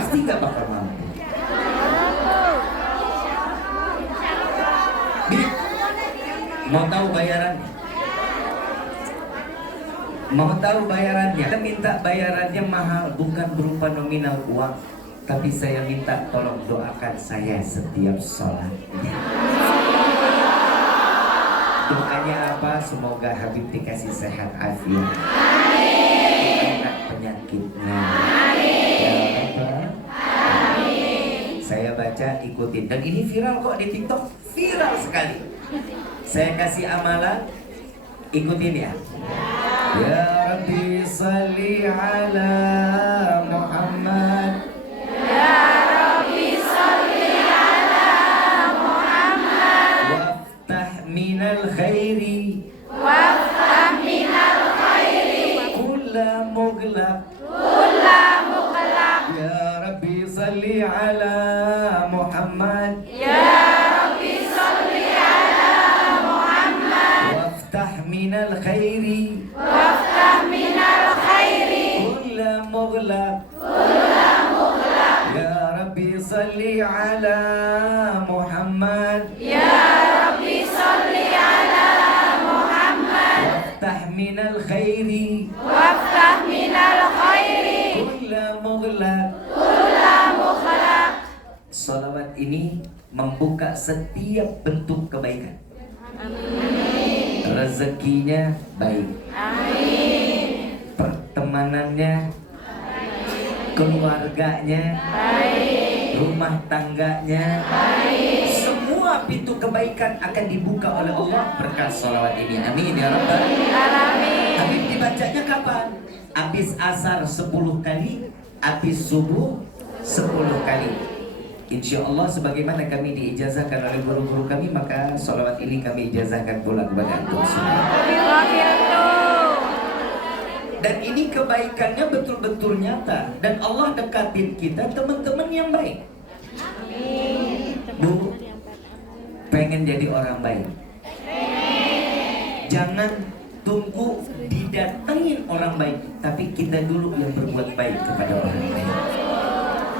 Pasti nggak bakal mampu. Mau tahu bayarannya? Mau tahu bayarannya? Kita minta bayarannya mahal, bukan berupa nominal uang, tapi saya minta tolong doakan saya setiap sholat. Doanya apa? Semoga Habib dikasih sehat afiat, enak penyakitnya. Ya Rabbal. Saya baca, ikutin. Dan ini viral kok di TikTok, viral sekali. Saya kasih amalan, ikutin ya. Ya Rabbi salli ala Muhammad. Ya Rabbi salli ala Muhammad. Waftah minal khairi. Waftah minal khairi. Kulla mughlaq. Kulla mughlaq. Ya Rabbi salli ala Muhammad. Ya Rabbi salli ala Muhammad. Waftah minal khairi. Waftah minal khairi. Kulla mughlaq. Kulla mughlaq. Ya Rabbi salli ala Muhammad. Ya Rabbi salli ala Muhammad. Waftah minal khairi. Waftah minal khairi. Kulla mughlaq. Kulla mughlaq. Salawat ini membuka setiap bentuk kebaikan. Rezekinya baik. Amin. Pertemanannya, keluarganya, Baik. rumah tangganya, Baik. semua pintu kebaikan akan dibuka oleh Allah berkat salawat ini. Amin ya Rabbal. Alamin. Tapi dibacanya kapan? Habis asar 10 kali, habis subuh 10 kali. Insya Allah sebagaimana kami diijazahkan oleh guru-guru kami, maka salawat ini kami ijazahkan pula kepada antum semua. Dan ini kebaikannya betul-betul nyata. Dan Allah dekatin kita teman-teman yang baik. Bu, pengen jadi orang baik? Jangan tunggu didatengin orang baik, tapi kita dulu yang berbuat baik kepada orang lain.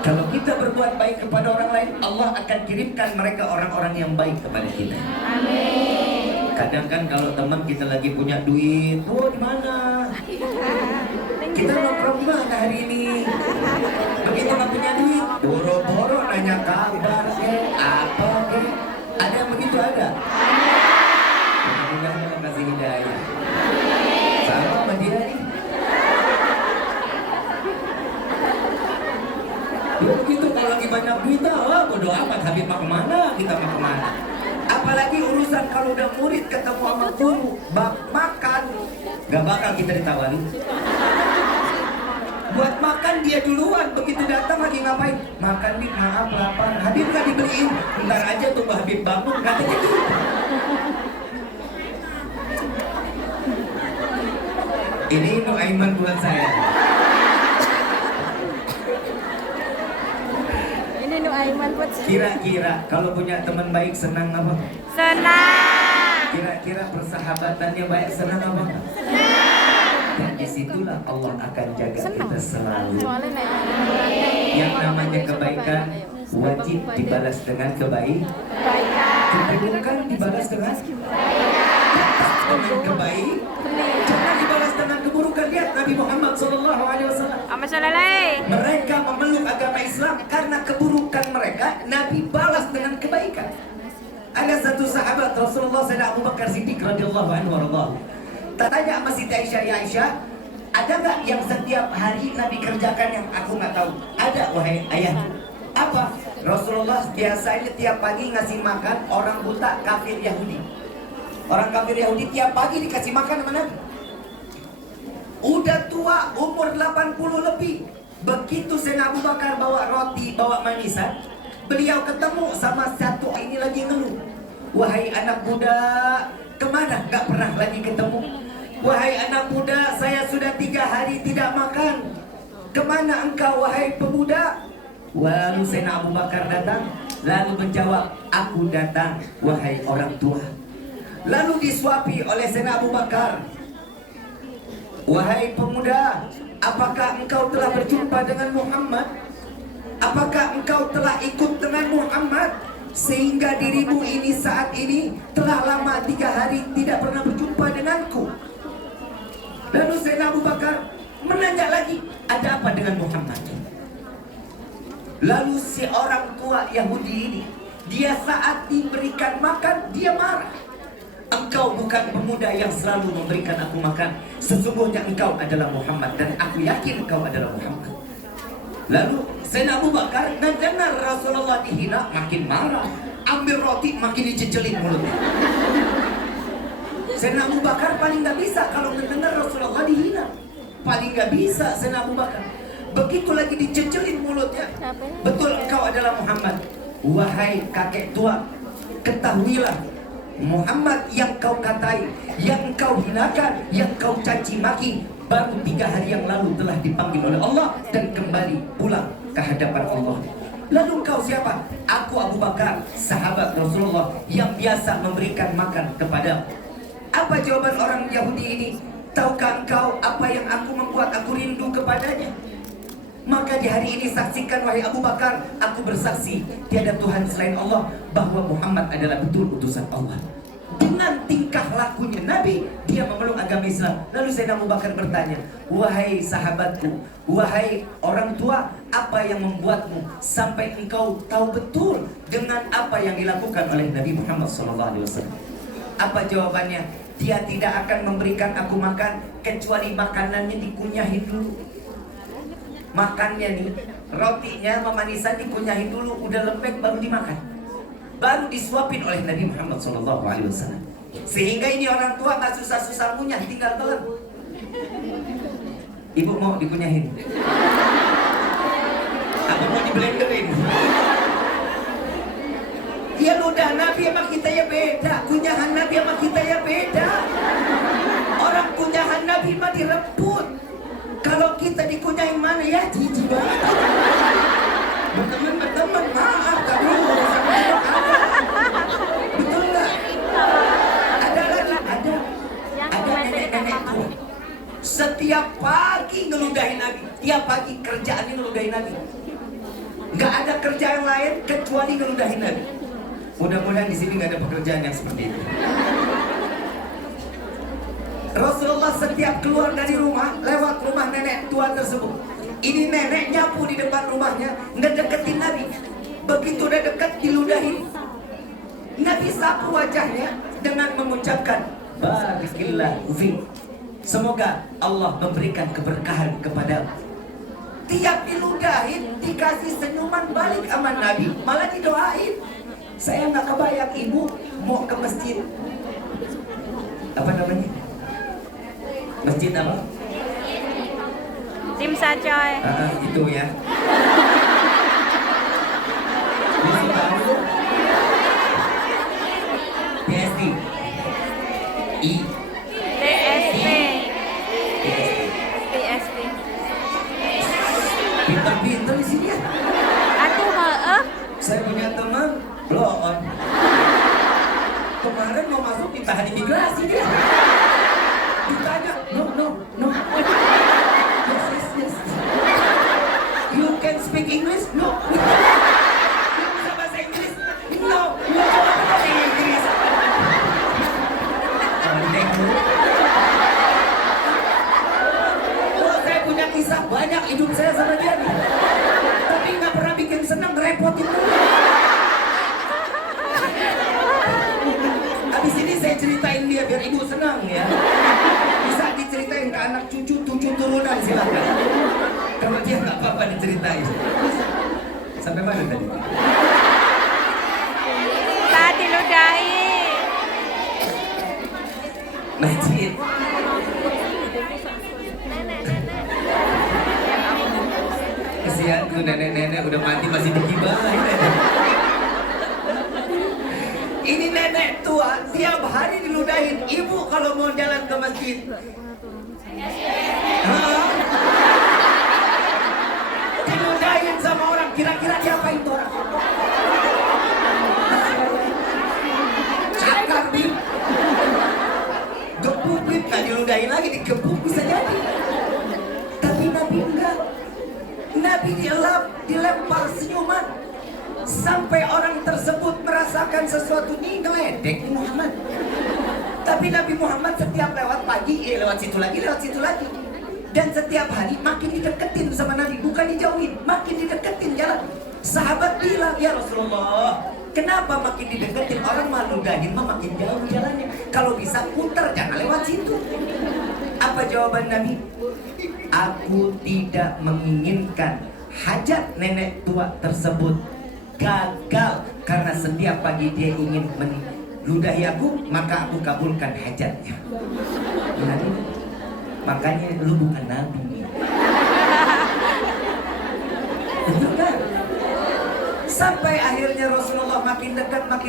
Kalau kita berbuat baik kepada orang lain, Allah akan kirimkan mereka orang-orang yang baik kepada kita. Amin. Kadang kan kalau teman kita lagi punya duit, oh di mana? Kita nongkrong di mana hari ini? Begitu nggak punya duit, boro-boro nanya kabar apa ada yang begitu ada? Mudah-mudahan Allah kasih hidayah. Sama sama dia nih. Ya begitu kalau lagi banyak duit, wah bodo amat, Habib mah kemana, kita mah kemana. Apalagi urusan kalau udah murid ketemu sama guru, makan, gak bakal kita ditawari. Buat makan dia duluan, begitu datang lagi ngapain? Makan nih, maaf lapar. Habib gak dibeliin, bentar aja tunggu Habib bangun, katanya gitu. Ini Nuaiman buat saya. Aiman buat Kira-kira kalau punya teman baik senang apa? senang. Kira-kira persahabatannya baik senang apa? Dan disitulah Allah akan jaga kita selalu. Yang namanya kebaikan wajib dibalas dengan kebaikan. Keburukan dibalas dengan kebaikan. Jangan dibalas dengan keburukan. Lihat Nabi Muhammad SAW. Mereka memeluk agama Islam karena keburukan mereka, Nabi balas dengan kebaikan. Ada satu sahabat Rasulullah Sayyidina Abu Bakar Siddiq radhiyallahu anhu warḍah. Tanya sama Siti Aisyah, ya Aisyah, ada nggak yang setiap hari Nabi kerjakan yang aku nggak tahu? Ada, wahai ayah. Apa? Rasulullah biasanya tiap pagi ngasih makan orang buta kafir Yahudi. Orang kafir Yahudi tiap pagi dikasih makan sama Nabi. Udah tua, umur 80 lebih. Begitu Sayyidina Abu Bakar bawa roti, bawa manisan, beliau ketemu sama satu ini lagi ngeluh. Wahai anak muda, kemana? Gak pernah lagi ketemu. Wahai anak muda, saya sudah 3 hari tidak makan. Kemana engkau wahai pemuda? Lalu Sayyidina Abu Bakar datang, lalu menjawab, aku datang wahai orang tua. Lalu disuapi oleh Sayyidina Abu Bakar, wahai pemuda, apakah engkau telah berjumpa dengan Muhammad? Apakah engkau telah ikut dengan Muhammad sehingga dirimu ini saat ini telah lama 3 hari tidak pernah berjumpa denganku? Lalu Sayyidina Abu Bakar menanya lagi, ada apa dengan Muhammad? Lalu si orang tua Yahudi ini, dia saat diberikan makan, dia marah. Engkau bukan pemuda yang selalu memberikan aku makan. Sesungguhnya engkau adalah Muhammad, dan aku yakin engkau adalah Muhammad. Lalu Sayyidina Abu Bakar mendengar Rasulullah dihina, makin marah. Ambil roti, makin dicecelin mulutnya. Sayyidina Abu Bakar paling gak bisa kalau mendengar Rasulullah dihina. Paling gak bisa Sayyidina Abu Bakar. Begitu lagi dicecelin mulutnya, betul engkau adalah Muhammad. Wahai kakek tua, ketahuilah, Muhammad yang kau katai, yang kau hinakan, yang kau caci maki, baru 3 hari yang lalu telah dipanggil oleh Allah dan kembali pulang ke hadapan Allah. Lalu engkau siapa? Aku Abu Bakar, sahabat Rasulullah yang biasa memberikan makan kepada. Apa jawaban orang Yahudi ini? Tahukah engkau apa yang aku membuat aku rindu kepadanya? Maka di hari ini saksikan wahai Abu Bakar, aku bersaksi tiada Tuhan selain Allah, bahwa Muhammad adalah betul utusan Allah. Dengan tingkah lakunya Nabi, dia memeluk agama Islam. Lalu Sayyidina Abu Bakar bertanya, wahai sahabatku, wahai orang tua, apa yang membuatmu sampai engkau tahu betul dengan apa yang dilakukan oleh Nabi Muhammad SAW? Apa jawabannya? Dia tidak akan memberikan aku makan kecuali makanannya dikunyahin dulu. Makannya nih, rotinya memanisan dikunyahin dulu, udah lembek baru dimakan, baru disuapin oleh Nabi Muhammad SAW. Sehingga ini orang tua gak susah-susah kunyah, tinggal telan. Ibu mau dikunyahin? Aku mau diblenderin. Ya ludah Nabi sama kita ya beda, kunyahan Nabi sama kita ya beda. Orang kunyahan Nabi mah direbut. Kalau kita dikunyahin mana ya jijik banget. Berteman, maaf kamu. Betul nggak? Ada lagi, ada nenek-nenek tua. Setiap pagi ngeludahin Nabi. Tiap pagi kerjaannya ngeludahin Nabi. Nggak ada kerja yang lain kecuali ngeludahin Nabi. Mudah-mudahan di sini nggak ada pekerjaan yang seperti itu. Rasulullah setiap keluar dari rumah, lewat rumah nenek tua tersebut. Ini nenek nyapu di depan rumahnya, ngedeketin Nabi. Begitu udah dekat, diludahin. Nabi sapu wajahnya dengan mengucapkan, Barakillahu fiik. Semoga Allah memberikan keberkahan kepadamu. Tiap diludahin, dikasih senyuman balik sama Nabi, malah didoain. Saya nggak kebayang ibu mau ke masjid. Apa namanya? Masjid apa? Tim Sacoy. Itu ya. PSD. I. TSP. TSP. Pintar-pintar di sini ya. Atuh heeh. Saya punya teman blow on. Kemarin mau masuk ditahan imigrasi dia. Ditanya, no. Yes. You can speak English? No. Bisa bahasa Inggris? No. Bahasa Inggris. Oh, saya punya kisah banyak hidup saya sama dia nih. Tapi nggak pernah bikin senang, ngerepotin dulu. Habis ini saya ceritain dia biar ibu senang ya. Bisa diceritain ke anak cucu 7 turunan silakan. Kalau dia nggak apa-apa diceritain. Sampai mana tadi? Tadi ludahi. Masjid. Kesian tuh nenek-nenek udah mati masih digibahin. Ini nenek tua tiap hari diludahin. Ibu kalau mau jalan ke masjid, diludahin sama orang. Kira-kira siapa itu orang? Cakar bim. Gebuk bim. Nah diludahin lagi, digebuk bisa jadi. Tapi Nabi enggak. Nabi dilempar senyuman sampai orang tersebut merasakan sesuatu nih ngeledek Muhammad. Tapi Nabi Muhammad setiap lewat pagi, lewat situ lagi. Dan setiap hari makin dideketin sama Nabi, bukan dijauhin, makin dideketin jalan. Sahabat bilang, ya Rasulullah, kenapa makin dideketin? Orang maludahin mah makin jauh jalannya. Kalau bisa putar, jangan lewat situ. Apa jawaban Nabi? Aku tidak menginginkan hajat nenek tua tersebut gagal karena setiap pagi dia ingin meludahi aku, maka aku kabulkan hajatnya. Nabi, makanya lu bukan Nabi. Betul kan? Sampai akhirnya Rasulullah makin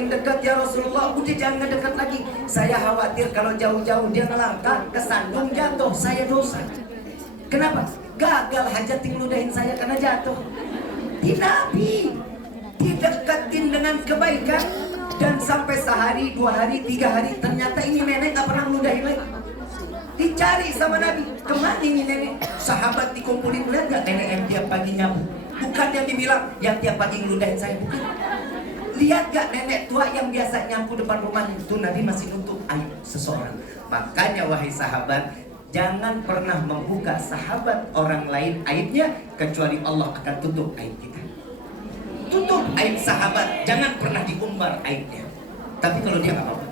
dekat, ya Rasulullah udah jangan ngedekat lagi. Saya khawatir kalau jauh-jauh dia ngelangkah, kesandung, jatuh, saya dosa. Kenapa? Gagal hajat ngeludahin saya karena jatuh. Di Nabi dideketin dengan kebaikan, dan sampai sehari, 2 hari, 3 hari ternyata ini nenek gak pernah ngeludahin lagi. Dicari sama Nabi, kemana ini nenek? Sahabat dikumpulin, lihat gak nenek yang tiap pagi nyabu? Bukan yang dibilang yang tiap pagi ngeludahin saya, bukan. Lihat gak nenek tua yang biasa nyapu depan rumahnya? Itu Nabi masih nutup aib seseorang. Makanya wahai sahabat, jangan pernah membuka sahabat orang lain aibnya, kecuali Allah akan tutup aib kita. Tutup aib sahabat, jangan pernah diumbar aibnya. Tapi kalau dia gak apa-apa.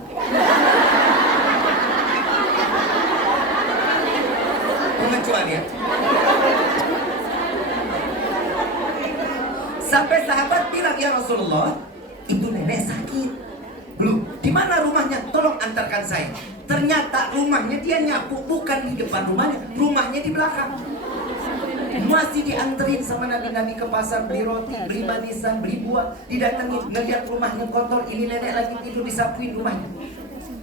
Pengecualian. Sampai sahabat bilang, ya Rasulullah, itu nenek sakit. Belum, di mana rumahnya? Tolong antarkan saya. Ternyata rumahnya dia nyapu bukan di depan rumahnya, rumahnya di belakang. Masih dianterin sama Nabi ke pasar, beli roti, beli manisan, beli buah. Didatengin, ngeliat rumahnya kotor, ini nenek lagi tidur, disapuin rumahnya.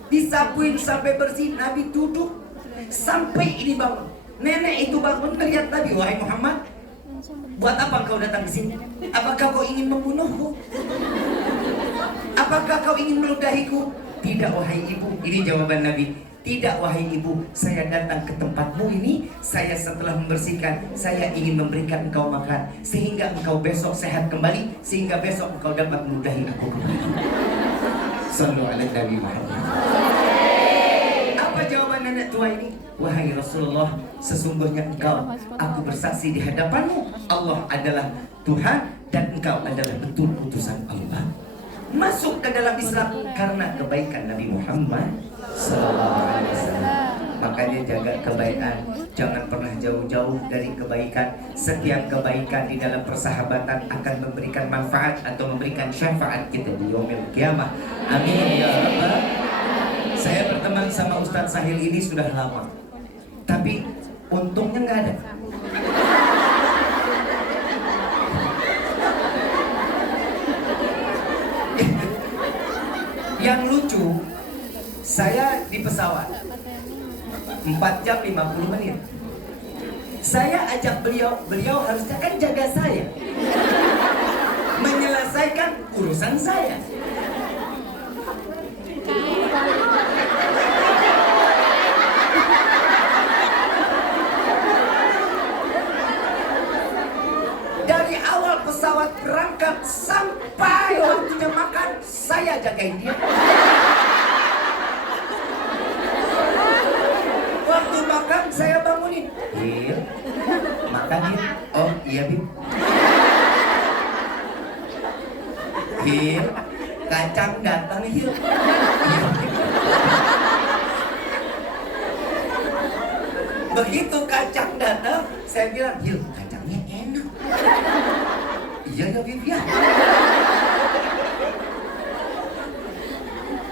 Disapuin sampai bersih, Nabi duduk sampai ini bangun. Nenek itu bangun ngeliat Nabi, wahai Muhammad, buat apa kau datang ke sini? Apakah kau ingin membunuhku? Apakah kau ingin meludahiku? Tidak wahai ibu. Ini jawaban Nabi. Tidak wahai ibu, saya datang ke tempatmu ini, saya setelah membersihkan, saya ingin memberikan engkau makan, sehingga engkau besok sehat kembali, sehingga besok engkau dapat meludahi aku kembali. Sallu ala Nabi Muhammad. Apa jawaban nenek tua ini? Wahai Rasulullah, sesungguhnya engkau, aku bersaksi di hadapanmu, Allah adalah Tuhan dan engkau adalah betul utusan Allah. Masuk ke dalam Islam karena kebaikan Nabi Muhammad Sallallahu Alaihi Wasallam. Makanya jaga kebaikan, jangan pernah jauh-jauh dari kebaikan. Setiap kebaikan di dalam persahabatan akan memberikan manfaat atau memberikan syafaat kita di yaumil qiyamah. Amin ya Rabbal. Saya berteman sama Ustadz Sahil ini sudah lama, tapi untungnya nggak ada. Yang lucu, saya di pesawat 4 jam 50 menit. Saya ajak beliau harusnya kan jaga saya, menyelesaikan urusan saya. Dari awal pesawat berangkat sampai waktunya makan, saya jagain dia. Waktu makan saya bangunin, Hil, makan Hil. Oh iya Bib. Hil, kacang datang Hil. Begitu kacang datang, saya bilang, Hil, kacangnya enak. Iya ya Bib ya.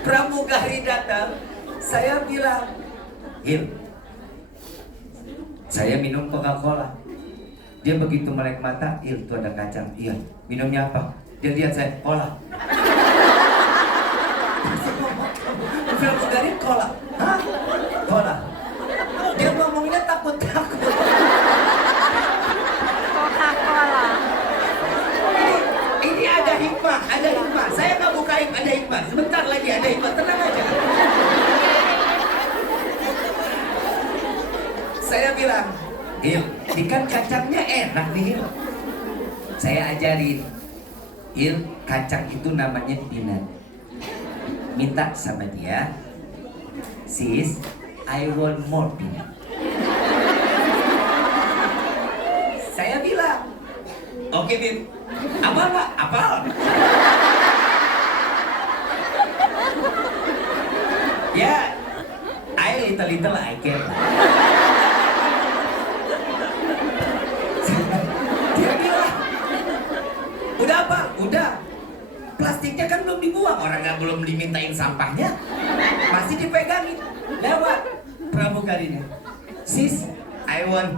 Pramugari datang, saya bilang, Hil, saya minum Coca-Cola. Dia begitu melek mata, Hil, itu ada kacang. Iya, minumnya apa? Dia lihat saya, cola. Pramugari cola. Hah? Cola. Dia ngomongnya takut-takut. Coca-Cola. Ini ada hikmah, ada hikmah. Saya nggak buka ada hikmah. Sebentar lagi ada hikmah, tenang aja. Saya bilang, Hil, ikan kacangnya enak nih Hil. Saya ajarin, Il, kacang itu namanya peanut. Minta sama dia, sis, I want more peanut. Saya bilang, oke Bib, apal nggak? Apal. Ya, little I can. Dia bilang, udah apa? Udah. Plastiknya kan belum dibuang, orang nggak belum dimintain sampahnya, masih dipegangin. Lewat pramugarinya, sis, I want.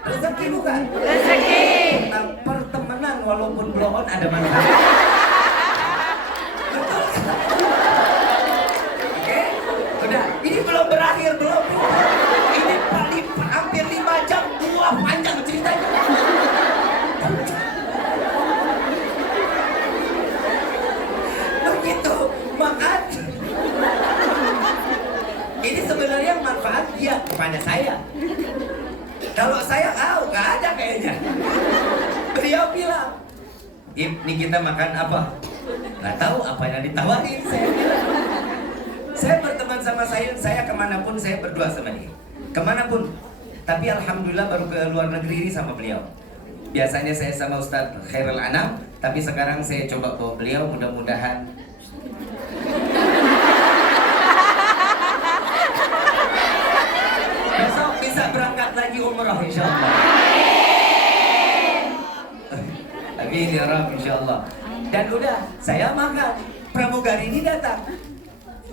Rezeki bukan? Rezeki. Tentang pertemanan walaupun blow on ada manfaat. Betul. Oke, udah. Ini belum berakhir, belum. Ini paling hampir 5 jam, wah panjang ceritanya. Begitu makan. Ini sebenarnya manfaat dia kepada saya. Kalau saya nggak ada kayaknya. Beliau bilang, ini kita makan apa? Nggak tahu apa yang ditawarin. Saya bilang, saya berteman sama saya kemanapun saya berdua sama dia, kemanapun. Tapi alhamdulillah baru ke luar negeri ini sama beliau. Biasanya saya sama Ustadz Khairul Anam, tapi sekarang saya coba bawa beliau, mudah-mudahan besok bisa berangkat lagi umrah insyaallah. Amin ya Rabb insyaallah. Dan udah, saya makan. Pramugari ini datang,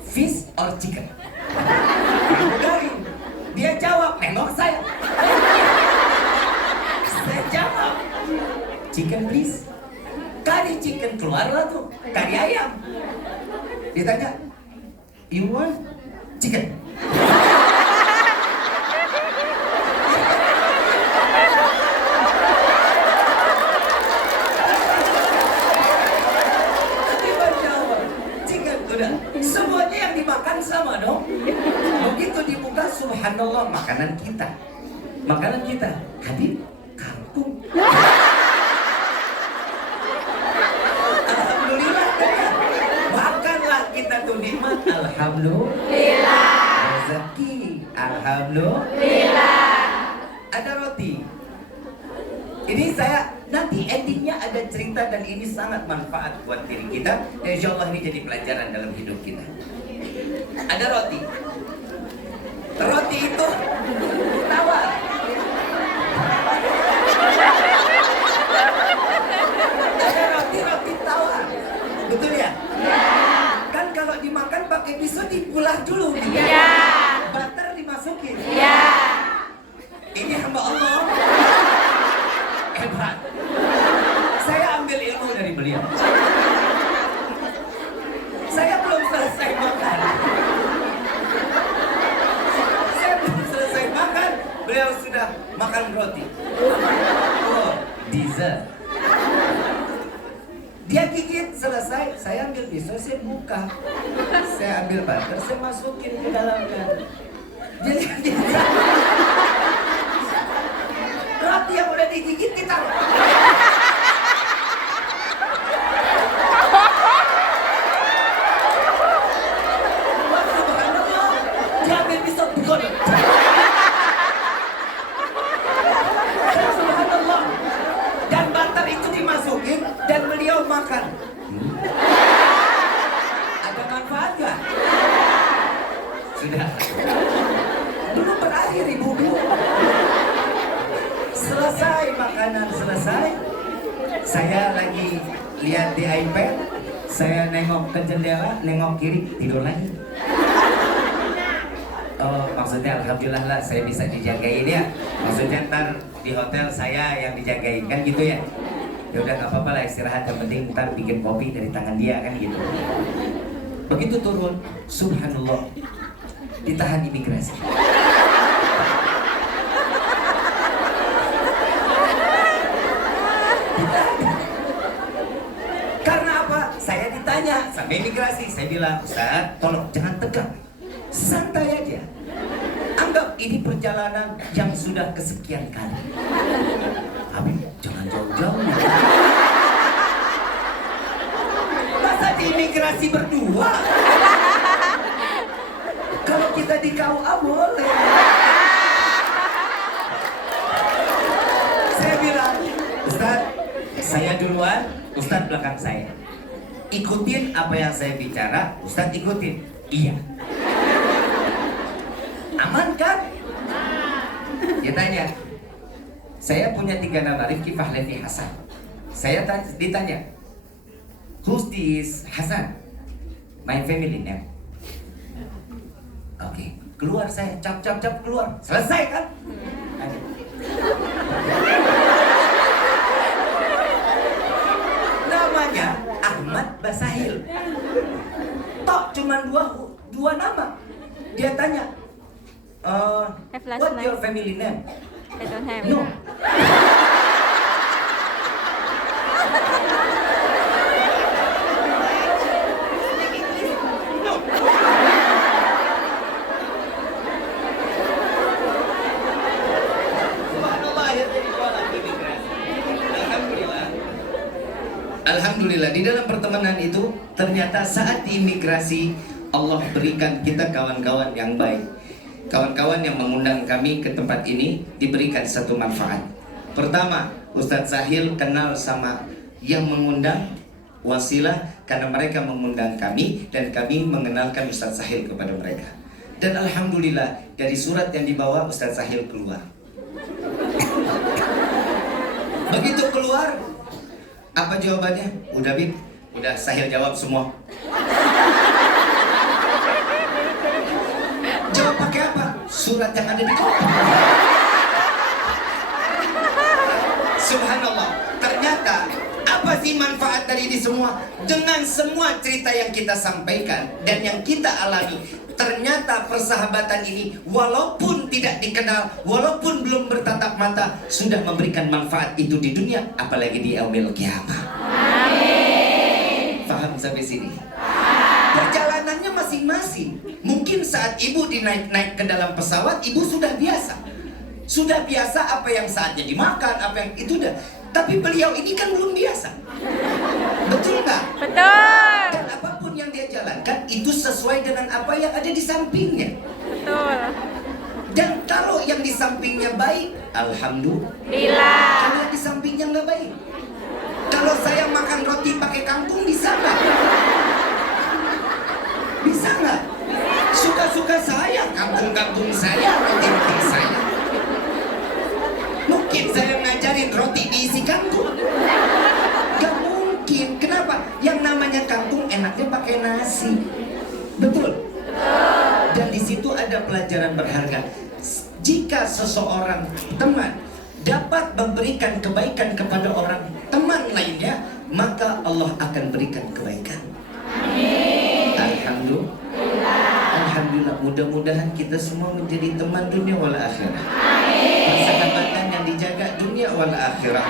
fish or chicken? Pramugari, dia jawab, nengok saya. Saya jawab, chicken please. Kari chicken, keluarlah tuh, kari ayam. Ditanya, you want chicken? Semuanya yang dimakan sama dong. Begitu dibuka, subhanallah, makanan kita. Makanan kita, Habib, kangkung. Alhamdulillah, makanlah kita tuh nikmat. Alhamdulillah. Rezeki, alhamdulillah. Ada roti. Ini saya nanti endingnya ada cerita dan ini sangat manfaat buat diri kita. Dan insya Allah ini jadi pelajaran dalam hidup kita. Ada roti. Roti itu tawar. Ada roti tawar. Betul ya? Kan kalau dimakan pakai pisau dipulah dulu. Ya. Butter dimasukin. Ya. Ini hamba Allah. Hebat. Saya ambil ilmu dari beliau. Saya belum selesai makan. Beliau sudah makan roti. Oh, dessert. Dia gigit selesai, saya ambil pisau, saya buka. Saya ambil butter, saya masukin ke dalamnya. Jadi roti yang udah digigit ditaruh. Wah, subhanallah. Dia ambil pisau digodok. Subhanallah. Dan butter itu dimasukin dan beliau makan. Ada manfaat gak? Sudah. Belum berakhir ibu-ibu. Selesai makanan selesai, saya lagi lihat di iPad, Saya nengok ke jendela, nengok kiri, tidur lagi. Oh, maksudnya alhamdulillah lah saya bisa dijagain ya. Maksudnya ntar di hotel saya yang dijagain kan gitu ya. Ya udah nggak apa-apa lah istirahat, yang penting ntar bikin kopi dari tangan dia kan gitu. Begitu turun, subhanallah, ditahan imigrasi. Karena apa? Saya ditanya sampai imigrasi, saya bilang, Ustaz, tolong jangan tegang, santai aja. Anggap ini perjalanan yang sudah kesekian kali. Habib, jangan jauh-jauh. Masa di imigrasi berdua? Kalau kita di KUA boleh. Saya bilang, Ustaz, saya duluan, Ustaz belakang saya. Ikutin apa yang saya bicara, Ustaz ikutin. Iya. Aman kan? Dia tanya, saya punya 3 nama, Rifki, Fahlevi, Hasan. Saya ditanya, who's this Hasan? My family name. Oke, keluar saya, cap keluar. Selesai kan? Namanya Ahmad Basahil. Tok cuman dua nama. Dia tanya, what your family name? I don't have. No. Alhamdulillah di dalam pertemanan itu ternyata saat di imigrasi Allah berikan kita kawan-kawan yang baik. Kawan-kawan yang mengundang kami ke tempat ini diberikan satu manfaat. Pertama, Ustadz Sahil kenal sama yang mengundang, wasilah karena mereka mengundang kami dan kami mengenalkan Ustadz Sahil kepada mereka. Dan alhamdulillah dari surat yang dibawa Ustadz Sahil keluar. Begitu keluar, apa jawabannya? Udah Bib, udah Sahil jawab semua. Jawab pakai apa? Surat yang ada di kotak. Subhanallah, ternyata apa sih manfaat dari ini semua? Dengan semua cerita yang kita sampaikan dan yang kita alami, ternyata persahabatan ini walaupun tidak dikenal, walaupun belum bertatap mata, sudah memberikan manfaat itu di dunia, apalagi di yaumil qiyamah. Amin. Paham sampai sini? Perjalanannya masing-masing. Mungkin saat ibu dinaik ke dalam pesawat, ibu sudah biasa. Sudah biasa apa yang saatnya dimakan, apa yang itu udah. Tapi beliau ini kan belum biasa. Betul nggak? Betul. Dan apapun yang dia jalankan itu sesuai dengan apa yang ada di sampingnya. Betul. Dan kalau yang di sampingnya baik, alhamdulillah. Kalau yang di sampingnya nggak baik, kalau saya makan roti pakai kangkung bisa nggak? Bisa nggak? Suka-suka saya, kangkung-kangkung saya, roti-roti saya. Mungkin saya ngajarin roti diisi kangkung? Gak mungkin. Kenapa? Yang namanya kangkung enaknya pakai nasi. Betul? Dan di situ ada pelajaran berharga. Jika seseorang teman dapat memberikan kebaikan kepada orang teman lainnya, maka Allah akan berikan kebaikan. Alhamdulillah. Alhamdulillah, mudah-mudahan kita semua menjadi teman dunia wal akhirah. Persahabatan yang dijaga dunia wal akhirah.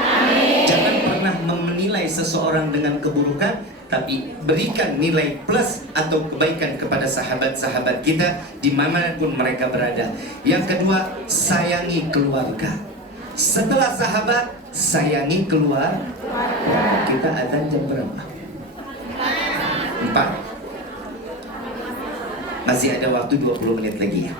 Jangan pernah menilai seseorang dengan keburukan, tapi berikan nilai plus atau kebaikan kepada sahabat-sahabat kita dimanapun mereka berada. Yang kedua, sayangi keluarga. Setelah sahabat, sayangi keluarga. Kita azan jam berapa? 4. Masih ada waktu 20 menit lagi ya.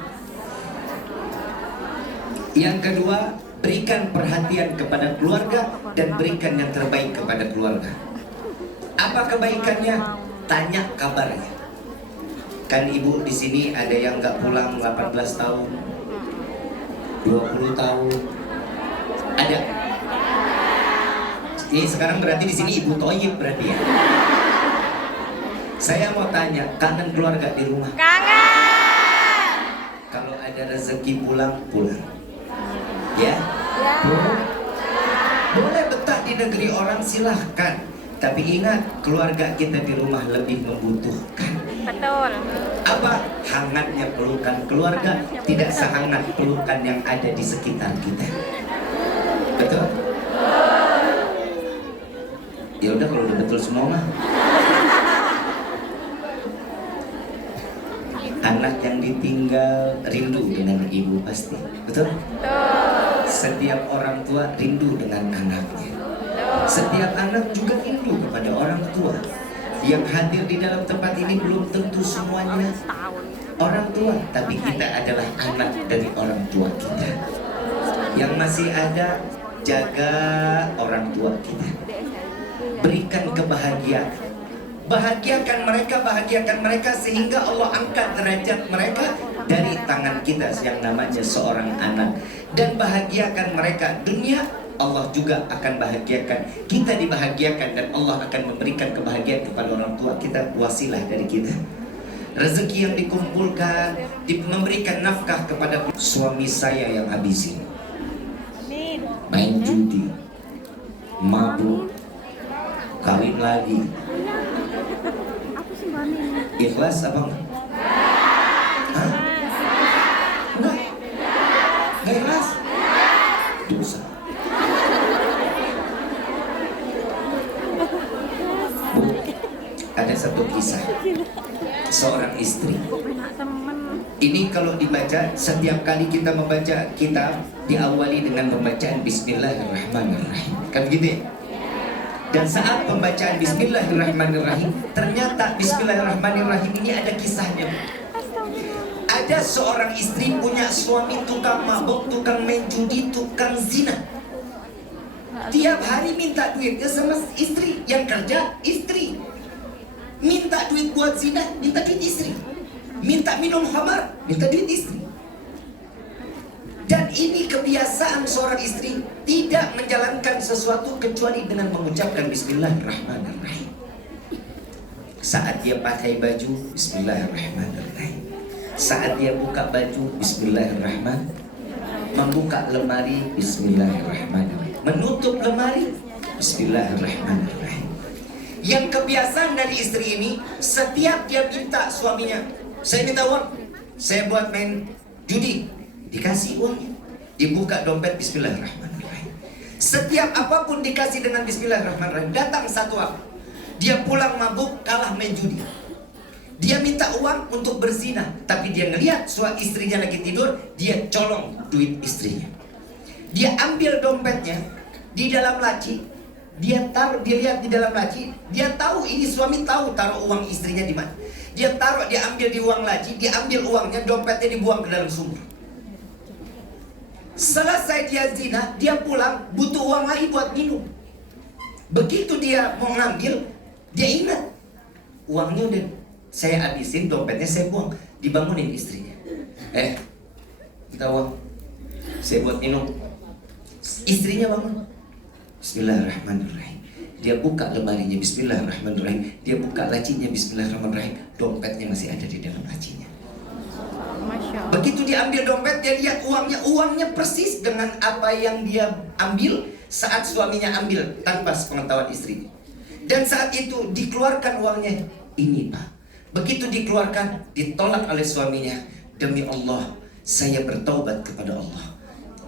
Yang kedua, berikan perhatian kepada keluarga dan berikan yang terbaik kepada keluarga. Apa kebaikannya? Tanya kabarnya. Kan ibu di sini ada yang nggak pulang 18 tahun, 20 tahun. Ada. Ini sekarang berarti di sini ibu toyib berarti ya. Saya mau tanya, kangen keluarga di rumah? Kangen. Kalau ada rezeki pulang. Ya? Ya. Boleh betah di negeri orang, silahkan. Tapi ingat, keluarga kita di rumah lebih membutuhkan. Betul. Apa? Hangatnya pelukan keluarga tidak sehangat pelukan yang ada di sekitar kita. Betul? Ya udah, kalau udah betul semua mah. Anak yang ditinggal rindu dengan ibu pasti. Betul? Setiap orang tua rindu dengan anaknya. Setiap anak juga rindu kepada orang tua. Yang hadir di dalam tempat ini belum tentu semuanya orang tua, tapi kita adalah anak dari orang tua kita. Yang masih ada, jaga orang tua kita. Berikan kebahagiaan. Bahagiakan mereka sehingga Allah angkat derajat mereka dari tangan kita yang namanya seorang anak. Dan bahagiakan mereka. Dunia Allah juga akan bahagiakan. Kita dibahagiakan dan Allah akan memberikan kebahagiaan kepada orang tua kita, wasilah dari kita. Rezeki yang dikumpulkan, memberikan nafkah kepada suami saya yang habisin. Main judi, mabuk, kawin lagi. Ikhlas apa enggak? Hah? Enggak? Enggak ikhlas? Dosa. Bu, ada satu kisah seorang istri. Ini kalau dibaca, setiap kali kita membaca kitab diawali dengan pembacaan Bismillahirrahmanirrahim. Kan begitu ya? Dan saat pembacaan Bismillahirrahmanirrahim, ternyata Bismillahirrahmanirrahim ini ada kisahnya. Ada seorang istri punya suami tukang mabuk, tukang main judi, tukang zina. Tiap hari minta duitnya sama istri. Yang kerja istri. Minta duit buat zina, minta duit istri. Minta minum khamar, minta duit istri. Dan ini kebiasaan seorang istri, tidak menjalankan sesuatu kecuali dengan mengucapkan Bismillahirrahmanirrahim. Saat dia pakai baju, Bismillahirrahmanirrahim. Saat dia buka baju, Bismillahirrahmanirrahim. Membuka lemari, Bismillahirrahmanirrahim. Menutup lemari, Bismillahirrahmanirrahim. Yang kebiasaan dari istri ini, setiap dia minta suaminya, saya minta uang, saya buat main judi, dikasih uangnya. Dibuka dompet, Bismillahirrahmanirrahim. Setiap apapun dikasih dengan Bismillahirrahmanirrahim. Datang satu waktu, dia pulang mabuk, kalah main judi. Dia minta uang untuk berzina, tapi dia ngelihat suami istrinya lagi tidur, dia colong duit istrinya. Dia ambil dompetnya di dalam laci, dia taruh, dia lihat di dalam laci, dia tahu ini suami tahu taruh uang istrinya di mana. Dia taruh, dia ambil di uang laci, dia ambil uangnya, dompetnya dibuang ke dalam sumur. Selesai dia zina, dia pulang, butuh uang lagi buat minum. Begitu dia mau ngambil, dia ingat uangnya udah saya habisin, dompetnya saya buang. Dibangunin istrinya. Minta uang, saya buat minum. Istrinya bangun. Bismillahirrahmanirrahim. Dia buka lemarinya, Bismillahirrahmanirrahim. Dia buka lacinya, Bismillahirrahmanirrahim. Dompetnya masih ada di dalam lacinya. Begitu dia ambil dompet, dia lihat uangnya persis dengan apa yang dia ambil saat suaminya ambil tanpa sepengetahuan istrinya. Dan saat itu dikeluarkan uangnya. Ini Pak. Begitu dikeluarkan, ditolak oleh suaminya. Demi Allah, saya bertaubat kepada Allah.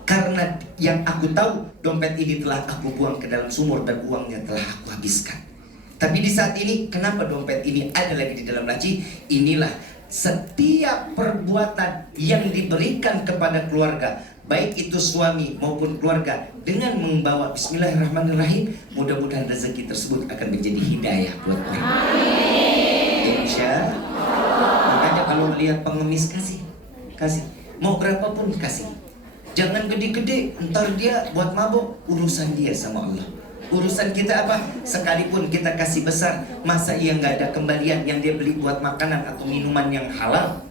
Karena yang aku tahu, dompet ini telah aku buang ke dalam sumur dan uangnya telah aku habiskan. Tapi di saat ini, kenapa dompet ini ada lagi di dalam laci? Inilah setiap perbuatan yang diberikan kepada keluarga, baik itu suami maupun keluarga, dengan membawa Bismillahirrahmanirrahim, mudah-mudahan rezeki tersebut akan menjadi hidayah buat orang. Insya Allah. Makanya kalau lihat pengemis, kasih. Mau berapapun kasih. Jangan gede-gede, ntar dia buat mabuk. Urusan dia sama Allah. Urusan kita apa? Sekalipun kita kasih besar, masa ia nggak ada kembalian yang dia beli buat makanan atau minuman yang halal?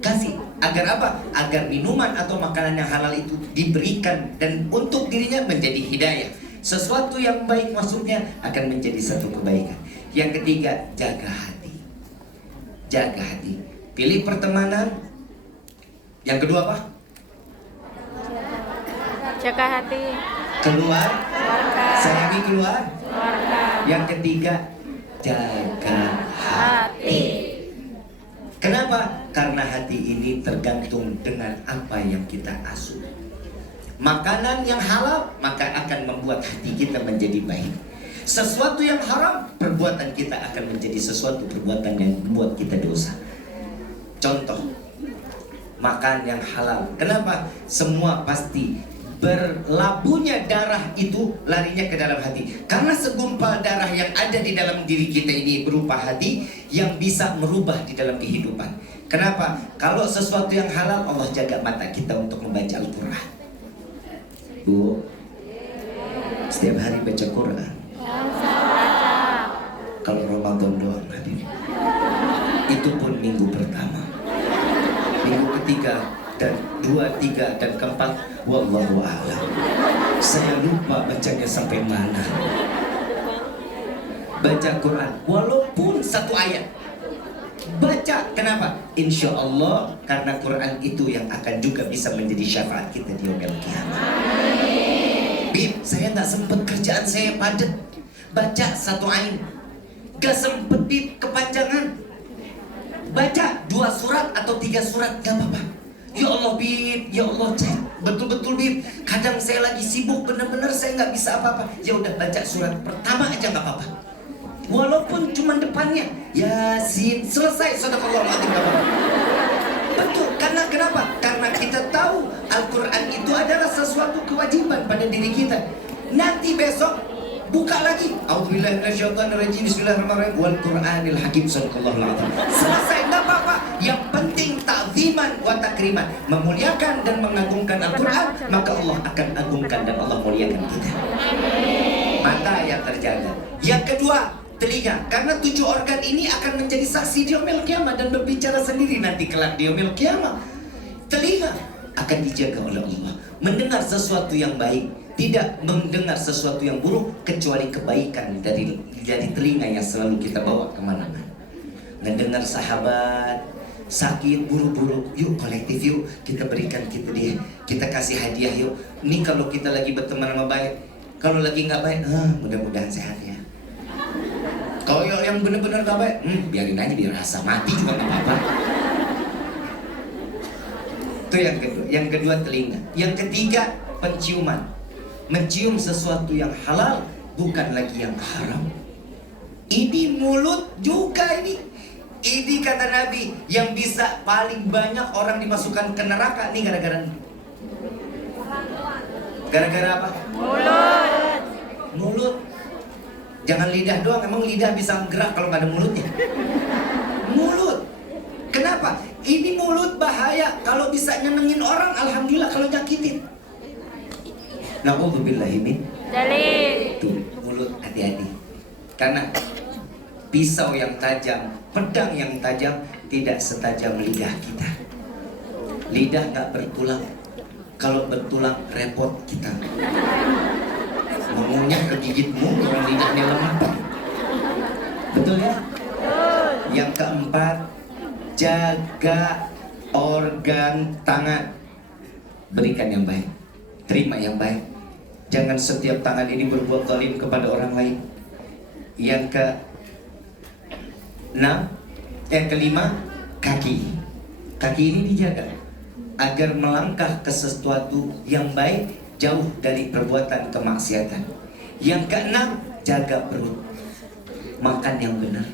Kasih. Agar apa? Agar minuman atau makanan yang halal itu diberikan dan untuk dirinya menjadi hidayah. Sesuatu yang baik maksudnya akan menjadi satu kebaikan. Yang ketiga, jaga hati. jaga hati. Pilih pertemanan. Yang kedua apa? Jaga hati. Keluar. Keluarga. Sayangi keluar. Keluarga. Yang ketiga, jaga hati. Kenapa? Karena hati ini tergantung dengan apa yang kita asuh. Makanan yang halal maka akan membuat hati kita menjadi baik. Sesuatu yang haram, perbuatan kita akan menjadi sesuatu perbuatan yang membuat kita dosa. Contoh, makan yang halal. Kenapa? Semua pasti berlabuhnya darah itu larinya ke dalam hati. Karena segumpal darah yang ada di dalam diri kita ini berupa hati yang bisa merubah di dalam kehidupan. Kenapa? Kalau sesuatu yang halal, Allah jaga mata kita untuk membaca Al-Quran. Bu, setiap hari baca Quran. Kalau Ramadan doang hadir. Itu pun minggu pertama. Minggu ketiga dan 2, 3 dan keempat, wallahu a'lam. Saya lupa bacanya sampai mana. Baca Quran walaupun 1 ayat. Baca, kenapa? Insya Allah karena Quran itu yang akan juga bisa menjadi syafaat kita di yaumil qiyamah. Bib, saya nggak sempet, kerjaan saya padat. Baca 1 ain. Gak sempet Bib, kepanjangan. Baca 2 surat atau 3 surat, gak apa-apa. Ya Allah Bib, ya Allah cek, betul-betul Bib. Kadang saya lagi sibuk, bener-bener saya nggak bisa apa-apa. Ya udah baca surat pertama aja nggak apa-apa. Walaupun cuma depannya Yasin, selesai, sadaqallahul-adzim, gak apa-apa. Betul, karena kenapa? Karena kita tahu Al-Quran itu adalah sesuatu kewajiban pada diri kita. Nanti besok buka lagi. A'udzubillahi minasyaitonirrajim. Bismillahirrahmanirrahim. Wal Qur'anil Hakim. Sadaqallahul-adzim. Selesai, enggak apa-apa. Yang penting ta'ziman wa takriman, memuliakan dan mengagungkan Al-Quran, maka Allah akan agungkan dan Allah muliakan kita. Mata yang terjaga. Yang kedua, telinga. Karena 7 organ ini akan menjadi saksi di yaumil qiyamah dan berbicara sendiri nanti kelak di yaumil qiyamah. Telinga akan dijaga oleh Allah. Mendengar sesuatu yang baik, tidak mendengar sesuatu yang buruk, kecuali kebaikan dari telinga yang selalu kita bawa kemana-mana. Mendengar sahabat sakit, buru-buru, yuk kolektif, yuk kita berikan, kita kasih hadiah, yuk. Ini kalau kita lagi berteman sama baik, kalau lagi nggak baik, mudah-mudahan sehat ya. Kalau yang benar-benar nggak baik, biarin aja, biar rasa mati juga nggak apa-apa. Itu yang kedua telinga. Yang ketiga penciuman. Mencium sesuatu yang halal, bukan lagi yang haram. Ini mulut juga ini. Ini kata Nabi yang bisa paling banyak orang dimasukkan ke neraka. Ini gara-gara apa? Mulut. Mulut. Jangan lidah doang. Emang lidah bisa gerak kalau nggak ada mulutnya? Mulut. Kenapa? Ini mulut bahaya. Kalau bisa nyenengin orang, alhamdulillah. Kalau nyakitin, na'udzubillahi min Dalil. Tuh, mulut hati-hati. Karena pisau yang tajam, pedang yang tajam tidak setajam lidah kita. Lidah nggak bertulang. Kalau bertulang repot kita. Mengunyah ke gigitmu kalau lidahnya lemah. Betul ya? Yang keempat, jaga organ tangan. Berikan yang baik, terima yang baik. Jangan setiap tangan ini berbuat zalim kepada orang lain. Yang kelima, kaki. Kaki ini dijaga agar melangkah ke sesuatu yang baik, jauh dari perbuatan kemaksiatan. Yang keenam, jaga perut. Makan yang benar,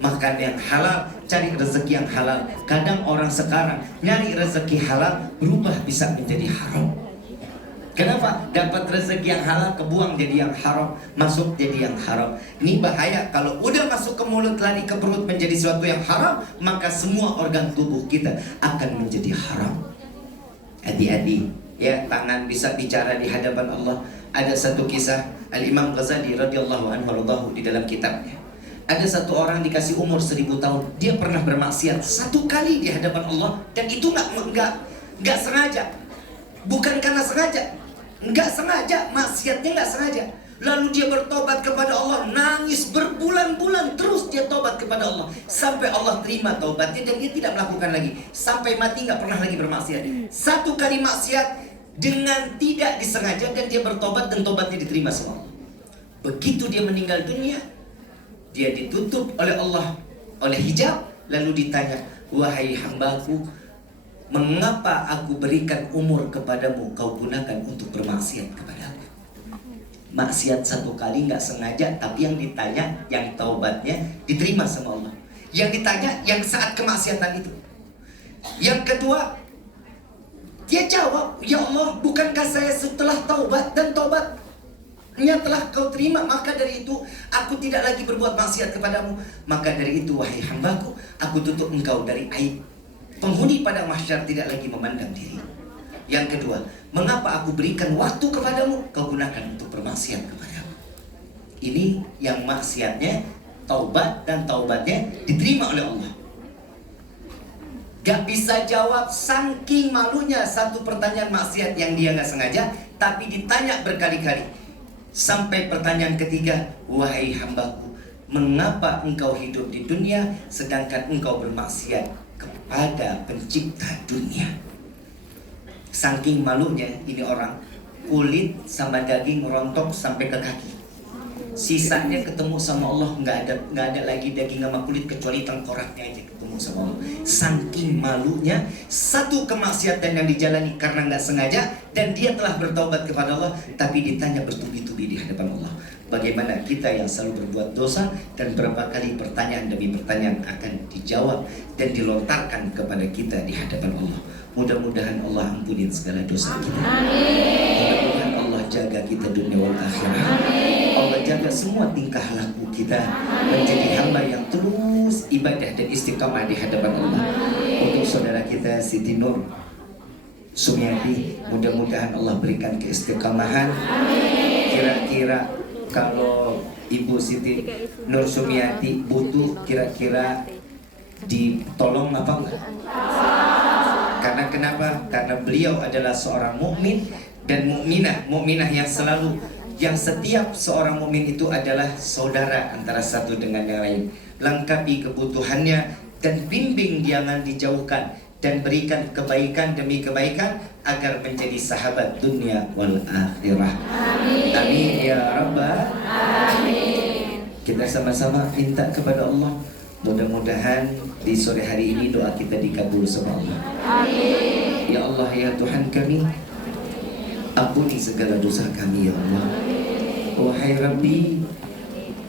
makan yang halal, cari rezeki yang halal. Kadang orang sekarang nyari rezeki halal berubah bisa menjadi haram. Kenapa? Dapat rezeki yang halal kebuang jadi yang haram, masuk jadi yang haram. Ini bahaya. Kalau udah masuk ke mulut, lari ke perut menjadi sesuatu yang haram, maka semua organ tubuh kita akan menjadi haram. Hati-hati ya, tangan bisa bicara di hadapan Allah. Ada satu kisah Al-Imam Ghazali radhiyallahu anhu di dalam kitabnya. Ada satu orang dikasih umur 1000 tahun, dia pernah bermaksiat 1 kali di hadapan Allah, dan itu nggak sengaja, bukan karena sengaja, nggak sengaja, maksiatnya nggak sengaja. Lalu dia bertobat kepada Allah, nangis berbulan-bulan terus dia tobat kepada Allah. Sampai Allah terima taubatnya dan dia tidak melakukan lagi. Sampai mati nggak pernah lagi bermaksiat. Satu kali maksiat dengan tidak disengaja dan dia bertobat dan tobatnya diterima sama Allah. Begitu dia meninggal dunia, dia ditutup oleh Allah, oleh hijab. Lalu ditanya, wahai hambaku, mengapa aku berikan umur kepadamu, kau gunakan untuk bermaksiat kepadaku? Maksiat satu kali nggak sengaja, tapi yang ditanya, yang taubatnya diterima sama Allah. Yang ditanya, yang saat kemaksiatan itu. Yang kedua, dia jawab, ya Allah, bukankah saya setelah taubat dan taubatnya telah kau terima, maka dari itu aku tidak lagi berbuat maksiat kepadamu. Maka dari itu, wahai hambaku, aku tutup engkau dari aib. Penghuni pada mahsyar tidak lagi memandang diri. Yang kedua, mengapa aku berikan waktu kepadamu, kau gunakan untuk bermaksiat kepadamu. Ini yang maksiatnya taubat dan taubatnya diterima oleh Allah. Gak bisa jawab, saking malunya satu pertanyaan maksiat yang dia gak sengaja, tapi ditanya berkali-kali. Sampai pertanyaan ketiga, wahai hambaku, mengapa engkau hidup di dunia sedangkan engkau bermaksiat kepada pencipta dunia? Saking malunya ini orang, kulit sama daging rontok sampai ke kaki. Sisanya ketemu sama Allah, nggak ada lagi daging sama kulit kecuali tengkoraknya aja ketemu sama Allah. Saking malunya satu kemaksiatan yang dijalani karena nggak sengaja dan dia telah bertobat kepada Allah, tapi ditanya bertubi-tubi di hadapan Allah. Bagaimana kita yang selalu berbuat dosa dan berapa kali pertanyaan demi pertanyaan akan dijawab dan dilontarkan kepada kita di hadapan Allah. Mudah-mudahan Allah ampuni segala dosa kita. Mudah-mudahan Allah jaga kita dunia wal akhirah. Allah jaga semua tingkah laku kita menjadi hamba yang terus ibadah dan istiqamah di hadapan Allah. Untuk saudara kita Siti Nur Sumiati, mudah-mudahan Allah berikan keistiqamahan. Kira-kira kalau Ibu Siti Nur Sumiati butuh kira-kira ditolong apa enggak? Karena kenapa? Karena beliau adalah seorang mukmin dan mukminah yang selalu, yang setiap seorang mukmin itu adalah saudara antara satu dengan yang lain. Lengkapi kebutuhannya dan bimbing jangan dijauhkan dan berikan kebaikan demi kebaikan agar menjadi sahabat dunia wal akhirah. Amin ya rabbal alamin. Kita sama-sama minta kepada Allah, mudah-mudahan di sore hari ini doa kita dikabul sama Allah. Amin. Ya Allah, ya Tuhan kami, ampuni segala dosa kami ya Allah. Wahai Rabbi,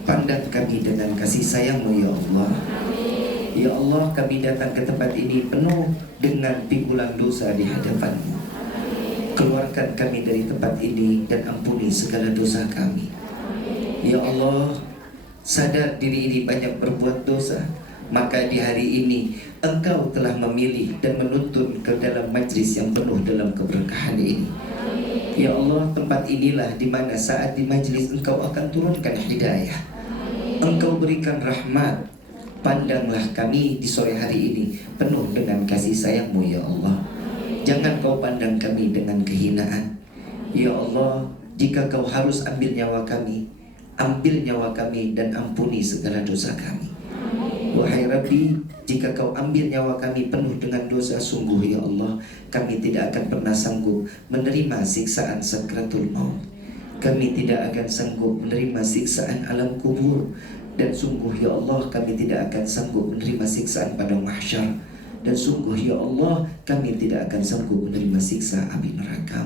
pandang kami dengan kasih sayang-Mu ya Allah. Ya Allah, kami datang ke tempat ini penuh dengan pikulan dosa di hadapan-Mu. Keluarkan kami dari tempat ini dan ampuni segala dosa kami. Ya Allah, sadar diri ini banyak berbuat dosa, maka di hari ini Engkau telah memilih dan menuntun ke dalam majlis yang penuh dalam keberkahan ini. Ya Allah, tempat inilah di mana saat di majlis Engkau akan turunkan hidayah. Engkau berikan rahmat. Pandanglah kami di sore hari ini penuh dengan kasih sayang-Mu ya Allah. Jangan Kau pandang kami dengan kehinaan. Ya Allah, jika Kau harus ambil nyawa kami, ambil nyawa kami dan ampuni segala dosa kami. Wahai Rabbi, jika Kau ambil nyawa kami penuh dengan dosa, sungguh ya Allah, kami tidak akan pernah sanggup menerima siksaan sakratul maut. Kami tidak akan sanggup menerima siksaan alam kubur. Dan sungguh ya Allah, kami tidak akan sanggup menerima siksaan pada mahsyar. Dan sungguh ya Allah, kami tidak akan sanggup menerima siksa api neraka.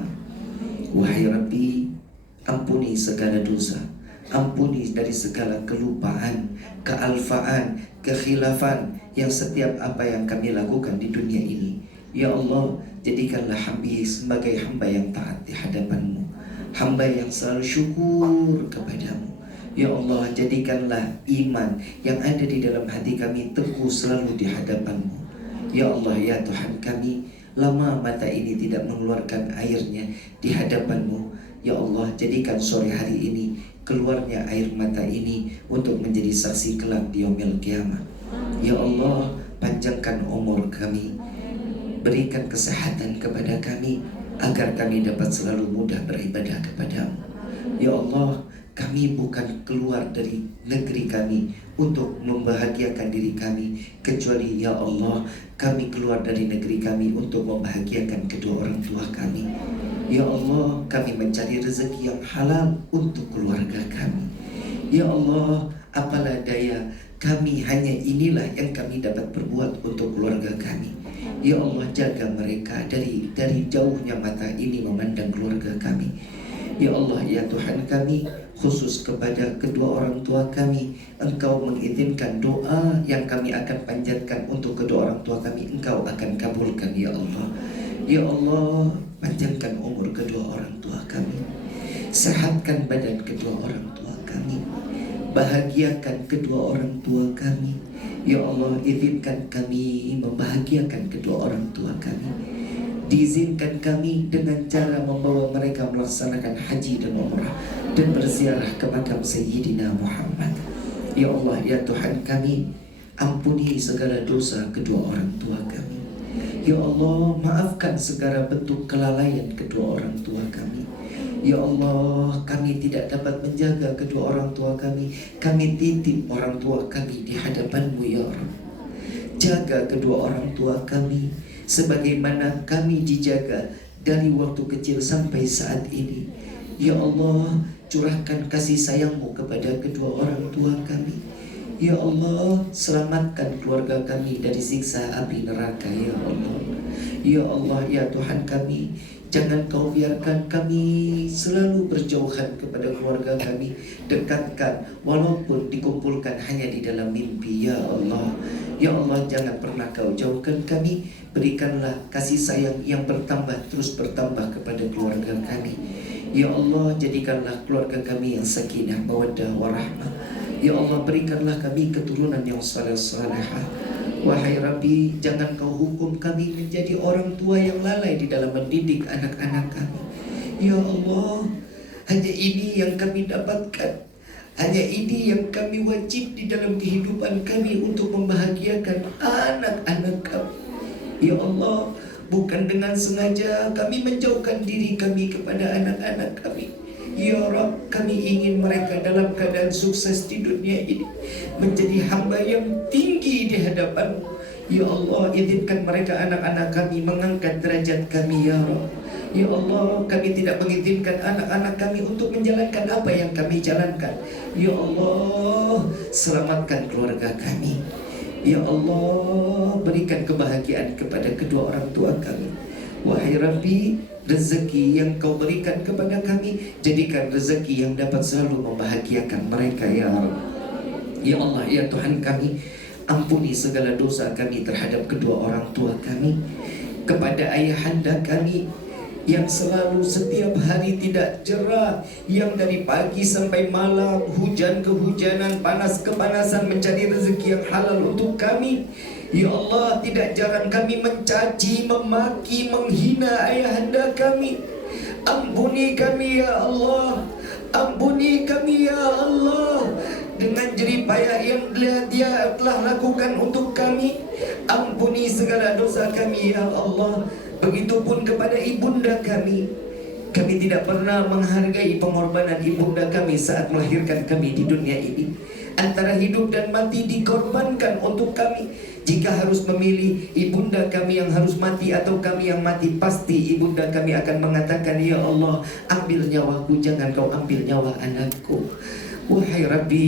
Wahai Rabbi, ampuni segala dosa, ampuni dari segala kelupaan, kealfaan, kekhilafan yang setiap apa yang kami lakukan di dunia ini. Ya Allah, jadikanlah kami sebagai hamba yang taat di hadapan-Mu, hamba yang selalu syukur kepadamu. Ya Allah, jadikanlah iman yang ada di dalam hati kami teguh selalu di hadapan-Mu. Ya Allah, ya Tuhan kami, lama mata ini tidak mengeluarkan airnya di hadapan-Mu. Ya Allah, jadikan sore hari ini keluarnya air mata ini untuk menjadi saksi kelak di yaumil qiyamah. Ya Allah, panjangkan umur kami, berikan kesehatan kepada kami agar kami dapat selalu mudah beribadah kepada-Mu. Ya Allah, kami bukan keluar dari negeri kami untuk membahagiakan diri kami, kecuali ya Allah, kami keluar dari negeri kami untuk membahagiakan kedua orang tua kami. Ya Allah, kami mencari rezeki yang halal untuk keluarga kami. Ya Allah, apalah daya, kami hanya inilah yang kami dapat berbuat untuk keluarga kami. Ya Allah, jaga mereka dari jauhnya mata ini memandang keluarga kami. Ya Allah, ya Tuhan kami, khusus kepada kedua orang tua kami, Engkau mengizinkan doa yang kami akan panjatkan untuk kedua orang tua kami, Engkau akan kabulkan ya Allah. Ya Allah, panjangkan umur kedua orang tua kami, sehatkan badan kedua orang tua kami, bahagiakan kedua orang tua kami. Ya Allah, izinkan kami membahagiakan kedua orang tua kami. Diizinkan kami dengan cara membawa mereka melaksanakan haji dan umrah dan berziarah ke makam Sayyidina Muhammad. Ya Allah, ya Tuhan kami, ampuni segala dosa kedua orang tua kami. Ya Allah, maafkan segala bentuk kelalaian kedua orang tua kami. Ya Allah, kami tidak dapat menjaga kedua orang tua kami. Kami titip orang tua kami di hadapan-Mu ya Rabb. Jaga kedua orang tua kami sebagaimana kami dijaga dari waktu kecil sampai saat ini. Ya Allah, curahkan kasih sayang-Mu kepada kedua orang tua kami. Ya Allah, selamatkan keluarga kami dari siksa api neraka ya Allah. Ya Allah, ya Tuhan kami, jangan Kau biarkan kami selalu berjauhan kepada keluarga kami. Dekatkan walaupun dikumpulkan hanya di dalam mimpi ya Allah. Ya Allah, jangan pernah Kau jauhkan kami. Berikanlah kasih sayang yang bertambah, terus bertambah kepada keluarga kami. Ya Allah, jadikanlah keluarga kami yang sakinah, mawaddah, warahmah. Ya Allah, berikanlah kami keturunan yang saleh-salehah. Wahai Rabbi, jangan Kau hukum kami menjadi orang tua yang lalai di dalam mendidik anak-anak kami. Ya Allah, hanya ini yang kami dapatkan, hanya ini yang kami wajib di dalam kehidupan kami untuk membahagiakan anak-anak kami. Ya Allah, bukan dengan sengaja kami menjauhkan diri kami kepada anak-anak kami. Ya Rabb, kami ingin mereka dalam keadaan sukses di dunia ini, menjadi hamba yang tinggi di hadapan-Mu. Ya Allah, izinkan mereka anak-anak kami mengangkat derajat kami ya Rabb. Ya Allah, kami tidak mengizinkan anak-anak kami untuk menjalankan apa yang kami jalankan. Ya Allah, selamatkan keluarga kami. Ya Allah, berikan kebahagiaan kepada kedua orang tua kami. Wahai Rabbi, rezeki yang Kau berikan kepada kami, jadikan rezeki yang dapat selalu membahagiakan mereka ya Rabb. Ya Allah, ya Tuhan kami, ampuni segala dosa kami terhadap kedua orang tua kami, kepada ayahanda kami yang selalu setiap hari tidak jerah, yang dari pagi sampai malam, hujan kehujanan, panas kepanasan mencari rezeki yang halal untuk kami. Ya Allah, tidak jarang kami mencaci, memaki, menghina ayahanda kami. Ampuni kami ya Allah, ampuni kami ya Allah, dengan jerih payah yang Dia telah lakukan untuk kami. Ampuni segala dosa kami ya Allah. Begitupun kepada ibunda kami. Kami tidak pernah menghargai pengorbanan ibunda kami saat melahirkan kami di dunia ini. Antara hidup dan mati dikorbankan untuk kami. Jika harus memilih ibunda kami yang harus mati atau kami yang mati, pasti ibunda kami akan mengatakan, ya Allah, ambil nyawaku, jangan Kau ambil nyawa anakku. Wahai Rabbi,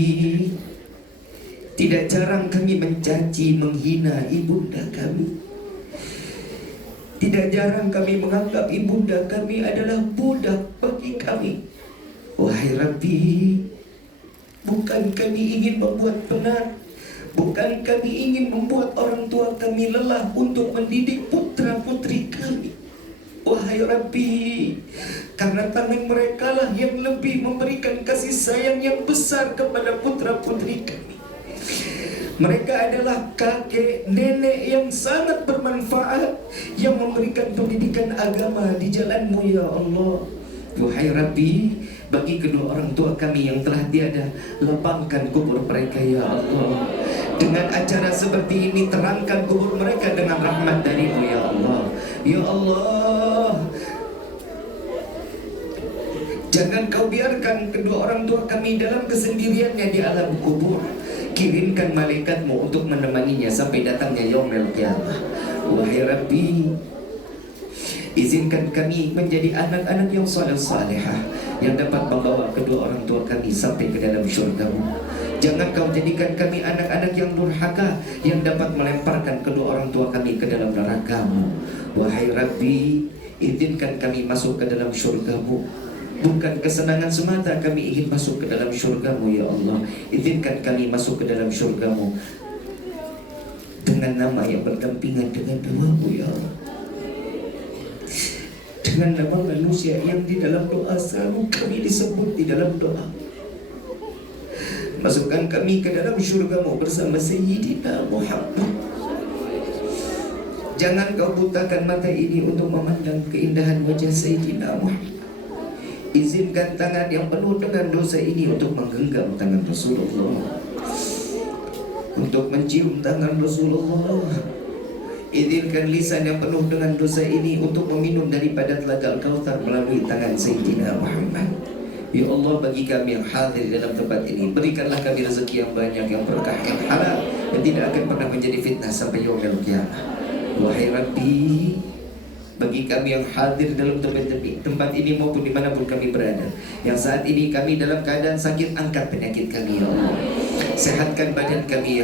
tidak jarang kami mencaci, menghina ibunda kami. Tidak jarang kami menganggap ibunda kami adalah budak bagi kami. Wahai Rabbi, bukan kami ingin membuat benar, bukan kami ingin membuat orang tua kami lelah untuk mendidik putra-putri kami. Wahai Rabbi, karena tangan mereka lah yang lebih memberikan kasih sayang yang besar kepada putra-putri kami. Mereka adalah kakek, nenek yang sangat bermanfaat, yang memberikan pendidikan agama di jalan-Mu ya Allah. Wahai Rabbi, bagi kedua orang tua kami yang telah tiada, lapangkan kubur mereka ya Allah. Dengan acara seperti ini, terangkan kubur mereka dengan rahmat dari-Mu ya Allah. Ya Allah, Jangan kau biarkan kedua orang tua kami dalam kesendiriannya di alam kubur. Kirimkan malaikatmu untuk menemaninya sampai datangnya yaumil qiyamah. Wahai Rabbi, izinkan kami menjadi anak-anak yang saleh-salehah yang dapat membawa kedua orang tua kami sampai ke dalam syurga-Mu. Jangan kau jadikan kami anak-anak yang durhaka yang dapat melemparkan kedua orang tua kami ke dalam neraka-Mu. Wahai Rabbi, izinkan kami masuk ke dalam syurga-Mu. Bukan kesenangan semata kami ingin masuk ke dalam syurga-Mu, ya Allah. Izinkan kami masuk ke dalam syurga-Mu dengan nama yang berdampingan dengan nama-Mu, ya Allah. Dengan nama manusia yang di dalam doa selalu kami disebut di dalam doa. Masukkan kami ke dalam syurga-Mu bersama Sayyidina Muhammad. Jangan kau butakan mata ini untuk memandang keindahan wajah Sayyidina Muhammad. Izinkan tangan yang penuh dengan dosa ini untuk menggenggam tangan Rasulullah, untuk mencium tangan Rasulullah. Izinkan lisan yang penuh dengan dosa ini untuk meminum daripada telaga Al-Kautsar melalui tangan Sayyidina Muhammad. Ya Allah, bagi kami yang hadir dalam tempat ini, berikanlah kami rezeki yang banyak, yang berkah, yang halal, dan tidak akan pernah menjadi fitnah sampai yaumil qiyamah. Wahai Rabbi, bagi kami yang hadir dalam tempat ini maupun dimanapun kami berada, yang saat ini kami dalam keadaan sakit, angkat penyakit kami, ya Allah. Sehatkan badan kami, ya